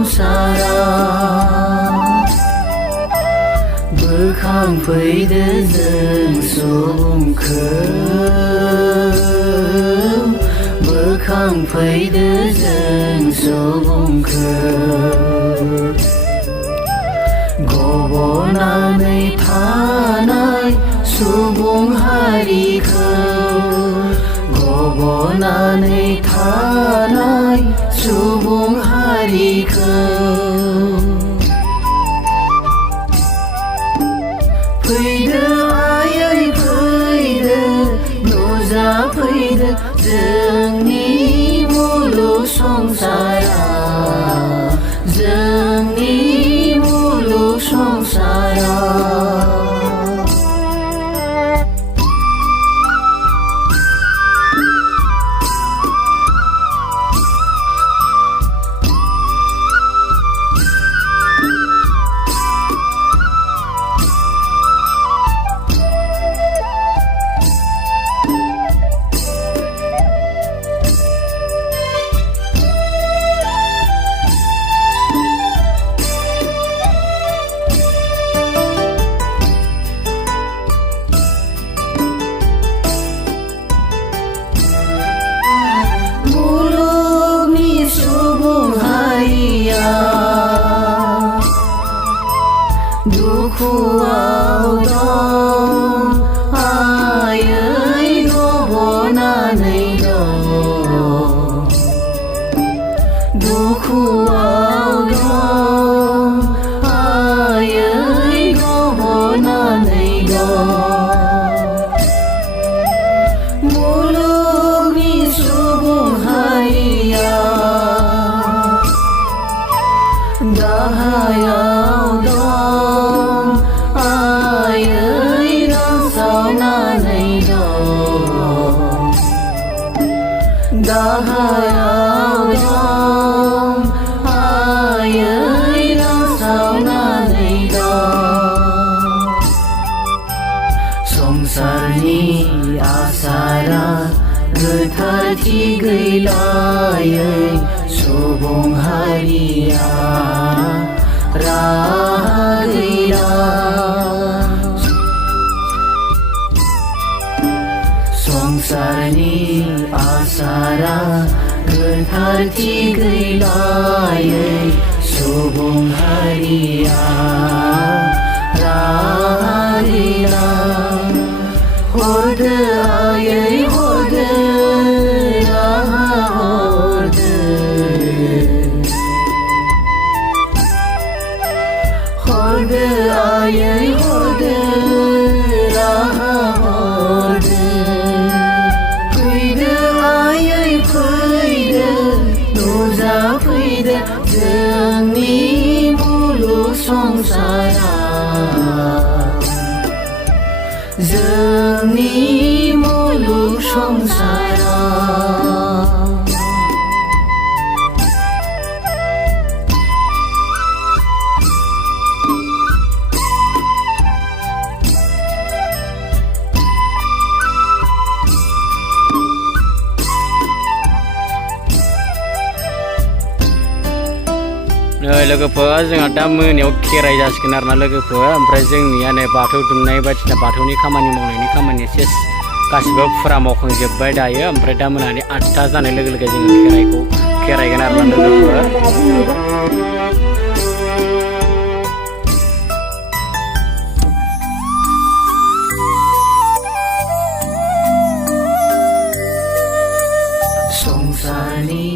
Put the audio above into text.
संसारा बोखांफैदो जों सुबुंखौ बोखांफैदो जों सुबुंखौ गब'नानै थानाय सुबुं हारिखौ गब'नानै थानाय सुबुं हारिखौ फैदो आयै फैदो नुजाफैदो जोंनि मुलुग संसारा जोंनि मुलुग संसारा दुखुआव दं आयै गब'नानै दं दुखुआव दं आयै गब'नानै दं मुलुगनि सुबुं हारिया दाहायाव दं आयै रानसावनानै दं दाहायाव दं आयै रानसावनानै दं संसारनि आसारा गोथारथि गैलायै सुबुं हारिया राहा गैया संसारनि आसारा गोथारथि गैलायै सुबुं हारिया राहा गैया हरदो आयै हरदो राहा हरदो हरदो आयै हरदो राहा हरदो फैदो आयै फैदो नुजाफैदो जोंनि मुलुग संसारा जोंनि मुलुग संसारा लोगोफोर जोंहा दा मोनायाव खेराइ जासिगोन आरोना लोगोफोर ओमफ्राय जोंनिया नै बाथौ दुमनाय बायदिसिना बाथौनि खामानि मावनायनि खामानि सेस गासिबो फुरा मावखांजोब्बाय दायो ओमफ्राय दा मोनानि 8टा जानाय लोगो लोगो जोङो खेराइगोन आरोना लोगोफोर संसारनि